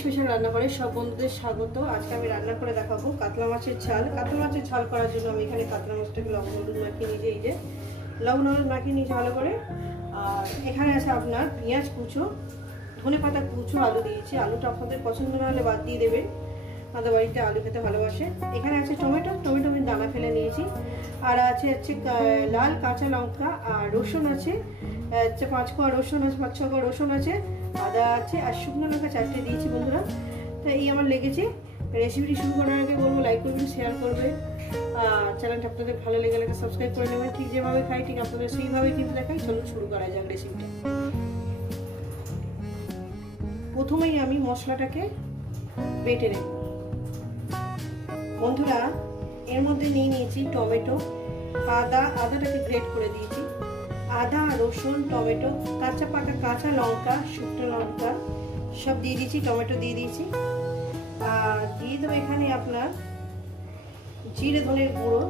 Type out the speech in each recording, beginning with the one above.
Special রান্না করে সব বন্ধুদের স্বাগত। আজকে আমি রান্না করে দেখাবো কাতলা মাছের ঝাল। কাতলা মাছের ঝাল করার জন্য আমি এখানে কাতলা মাছটাকে লবণ হলুদ মাখিয়ে নিয়েছি, এই যে লবণ হলুদ মাখিয়ে নিয়েছি ভালো করে। আর এখানে আছে আপনার পেঁয়াজ কুচো, ধনে পাতা কুচো, আলু দিয়েছি। আলুটা আপনাদের পছন্দ না হলে বাদ দিয়ে দেবেন, আমাদের বাড়িতে আলু খেতে ভালোবাসে। এখানে আছে টমেটো, টমেটো আমি দানা ফেলে নিয়েছি। আর আছে লাল কাঁচা লঙ্কা, আর রসুন আছে 5 কোয়া রসুন আছে, 5-6 কোয়া রসুন আছে, আদা আছে, আর শুকনো লঙ্কা 4টে দিয়েছি বন্ধুরা। তো এই আমার লেগেছে। রেসিপিটি শুরু করার আগে বলবো লাইক করবেন, শেয়ার করবেন, আর চ্যানেলটা আপনাদের ভালো লেগে সাবস্ক্রাইব করে নেবেন। ঠিক যেভাবে খাই ঠিক আপনাদের সেইভাবে কিন্তু দেখাই। চলুন শুরু করা যাক রেসিপিটা। প্রথমেই আমি মশলাটাকে বেটে নেব বন্ধুরা। এর মধ্যে নিয়ে নিয়েছি টমেটো, আদাটাকে গ্রেট করে দিয়েছি, আদা, রসুন, টমেটো, কাঁচা পাকা কাঁচা লঙ্কা, শুকনো লঙ্কা সব দিয়ে দিয়েছি, টমেটো দিয়ে দিয়েছি। আর দিয়ে দেবো এখানে আপনার জিরে ধনের গুঁড়ো,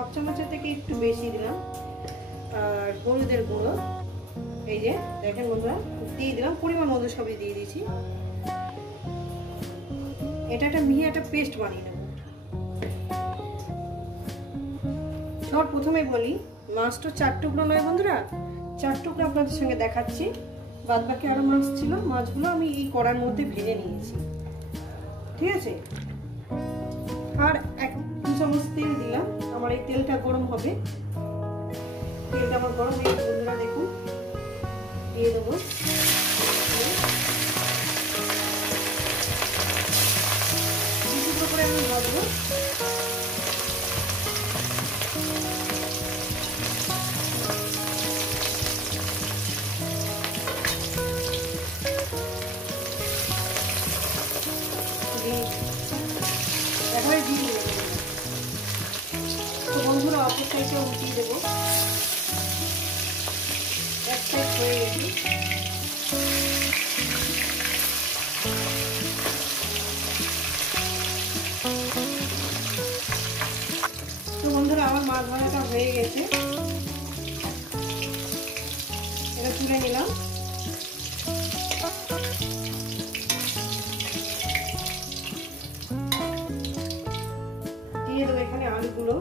1 চামচের থেকে একটু বেশি দিলাম। আর হলুদের গুঁড়ো, এই যে দেখেন বন্ধুরা দিয়ে দিলাম, পরিমাণ মতো সবই দিয়ে দিয়েছি। এটা একটা মিহি একটা পেস্ট বানিয়ে নেব। সব প্রথমে বলি মাছটা 4 টুকরো নয় বন্ধুরা, 4 টুকরো আপনাদের সঙ্গে দেখাচ্ছি। বাদ বাকি আরো মাছ ছিল, মাছগুলো আমি এই কড়ার মধ্যে ভেজে নিয়েছি, ঠিক আছে। আর 1 চামচ তেল দিলাম, আমার এই তেলটা গরম হবে। তেলটা আমার গরম হয়ে গেছে বন্ধুরা, দেখুন দিয়ে দেবো দুটো করে আমি ভাজবো। এবারে দিয়ে দেবো তো বন্ধুরা, অপর সাইডটা উঠিয়ে দেবো। এক সাইড হয়ে গেছে। তো বন্ধুরা আমার মাছ ভাজাটা হয়ে গেছে, এটা তুলে নিলাম। দিয়ে দেবো এখানে আলুগুলো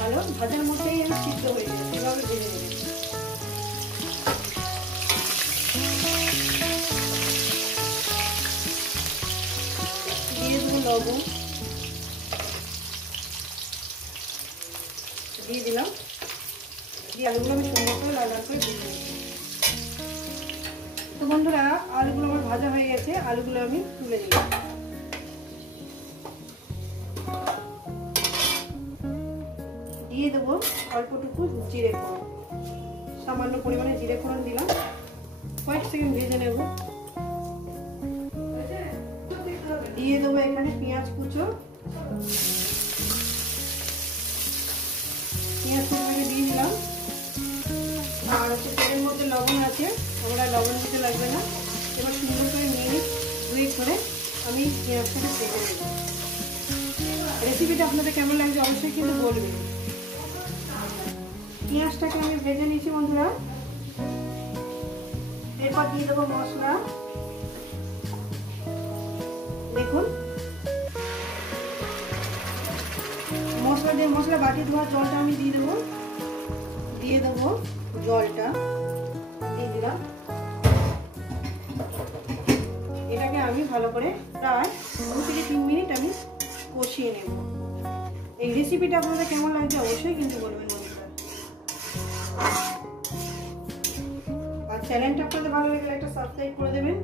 ভালো ভাজার মধ্যেই আমি সিদ্ধ হয়ে যাবে, এভাবে ভেজে দেবে। দিয়ে দেবো লবণ, দিয়ে দিলাম। দিয়ে আলুগুলো আমি সুন্দর করে লাল লাল করে ভেজে নিচ্ছি। তো বন্ধুরা আলুগুলো আমার ভাজা হয়ে গেছে, আলুগুলো আমি তুলে দিলাম। দিয়ে দেবো অল্পটুকু জিরে ফোড়ন, সামান্য পরিমাণে জিরে ফোড়ন দিলাম। কয়েক সেকেন্ড ভেজে নেব। দিয়ে দেবো এখানে পেঁয়াজ কুচো, পেঁয়াজ কুচোটাকে দিয়ে দিলাম। আর তেলের মধ্যে লবণ আছে, আমরা লবণ দিতে লাগবে না। এবার সুন্দর করে মিনিট 2 করে আমি পেঁয়াজটাকে ভেজে নেব। রেসিপিটা আপনাদের কেমন লাগছে অবশ্যই কিন্তু বলবেন। পেঁয়াজটাকে আমি ভেজে নিয়েছি বন্ধুরা। এরপর দিয়ে দেবো মশলা, দেখুন মশলা বাটি ধোয়া জলটা আমি দিয়ে দেবো। দিয়ে দেবো জলটা, দিয়ে দিলাম। এটাকে আমি ভালো করে প্রায় 2 থেকে 3 মিনিট আমি কষিয়ে নেব। এই রেসিপিটা আপনাদের কেমন লাগছে অবশ্যই কিন্তু বলবেন বন্ধুরা। আর চ্যানেলটা আপনাদের ভালো লাগলে একটা সাবস্ক্রাইব করে দেবেন।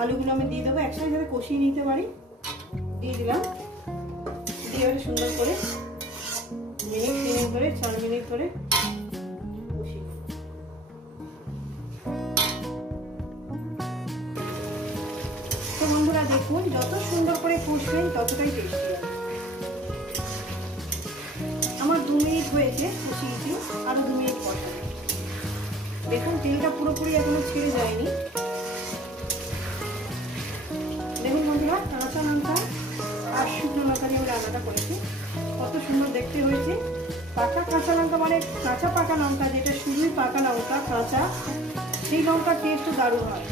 আলুগুলো আমি দিয়ে দেবো, একসাথে যাতে কষিয়ে নিতে পারি। দিয়ে দিলাম। দিয়ে এবারে সুন্দর করে মিনিট 3 করে 4 মিনিট করে কষিয়ে। তো বন্ধুরা দেখুন, যত সুন্দর করে কষবেন ততটাই টেস্টি হবে। আমার 2 মিনিট হয়েছে কষিয়েছি, আরো 2 মিনিট কষাবো। দেখুন তেলটা পুরোপুরি এখনো ছেড়ে যায়নি। দেখুন বন্ধুরা, কাঁচা লঙ্কা আর শুকনো লঙ্কা দিয়ে আমি রান্নাটা করেছি, কত সুন্দর দেখতে হয়েছে। পাকা কাঁচা লঙ্কা মানে কাঁচা পাকা লঙ্কা, যেটা শুধুই পাকা লঙ্কা কাঁচা, সেই লঙ্কার টেস্টও দারুণ হয়।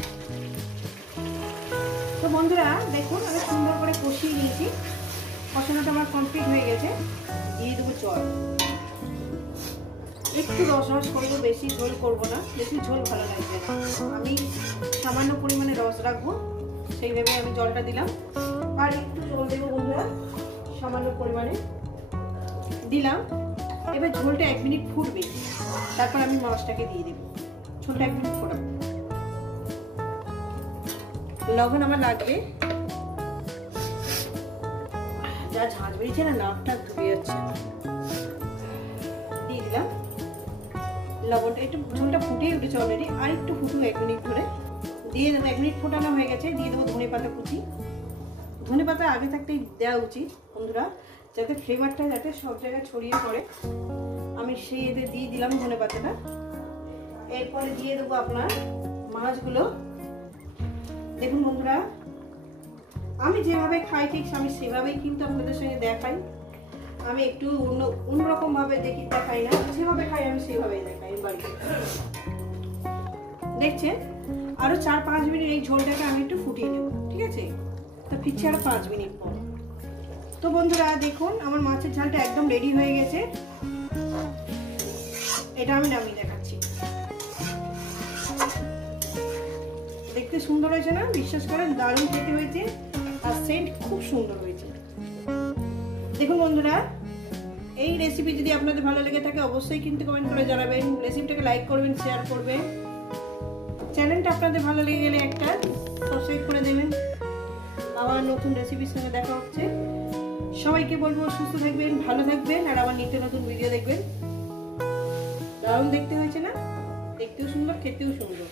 তো বন্ধুরা দেখুন আমি সুন্দর করে কষিয়ে নিয়েছি, কষানোটা আমার কমপ্লিট হয়ে গেছে। দিয়ে দেবো জল, একটু রস রস করবো, বেশি ঝোল করবো না, বেশি ঝোল ভালো লাগবে না। আমি সামান্য পরিমাণে রস রাখবো, সেইভাবে আমি জলটা দিলাম। আর একটু জল দেবো বন্ধুরা, সামান্য পরিমাণে দিলাম। এবার ঝোলটা 1 মিনিট ফুটবে, তারপর আমি মাছটাকে দিয়ে দেবো। ঝোলটা 1 মিনিট ফোটাবো। লবণ আমার লাগবে, যা ঝাঁঝ বেরিয়েছে না, নাকটা ধুয়ে যাচ্ছে। দিয়ে দিলাম লবণটা, একটু ঝোলটা ফুটেই উঠেছে অলরেডি, আর একটু ফুটুক 1 মিনিট ধরে। দিয়ে দেবো, 1 মিনিট ফোটানো হয়ে গেছে। দিয়ে দেবো ধনে পাতা কুচি। ধনে পাতা আগে থাকতেই দেওয়া উচিত বন্ধুরা, যাতে ফ্লেভারটা যাতে সব জায়গায় ছড়িয়ে পড়ে। আমি সেই এতে দিয়ে দিলাম ধনে পাতাটা। এরপরে দিয়ে দেবো আপনার মাছগুলো। দেখুন বন্ধুরা, আমি যেভাবে খাই ঠিক আমি সেভাবেই কিন্তু আপনাদের সঙ্গে দেখাই। আমি একটু অন্যরকম ভাবে দেখাই না, যেভাবে খাই আমি সেভাবেই দেখাই বাড়িতে। দেখছেন, আরো 4-5 মিনিট এই ঝোলটাকে আমি একটু ফুটিয়ে নেব, ঠিক আছে? তো ফিরছি আরো 5 মিনিট পর। তো বন্ধুরা দেখুন আমার মাছের ঝালটা একদম রেডি হয়ে গেছে। এটা আমি নামিয়ে দেখাচ্ছি। দেখতে সুন্দর হয়েছে না? বিশ্বাস করেন দারুণ খেতে হয়েছে, আর সেন্ট খুব সুন্দর হয়েছে। দেখুন বন্ধুরা, এই রেসিপি যদি আপনাদের ভালো লেগে থাকে অবশ্যই কিন্তু কমেন্ট করে জানাবেন, রেসিপিটাকে লাইক করবেন, শেয়ার করবেন। চ্যানেলটা আপনাদের ভালো লেগে গেলে একটা সাবস্ক্রাইব করে দেবেন। আবার নতুন রেসিপির সঙ্গে দেখা হচ্ছে। সবাইকে বলবো সুস্থ থাকবেন, ভালো থাকবেন, আর আবার নিত্য নতুন ভিডিও দেখবেন। দারুণ দেখতে হয়েছে না? দেখতেও সুন্দর, খেতেও সুন্দর।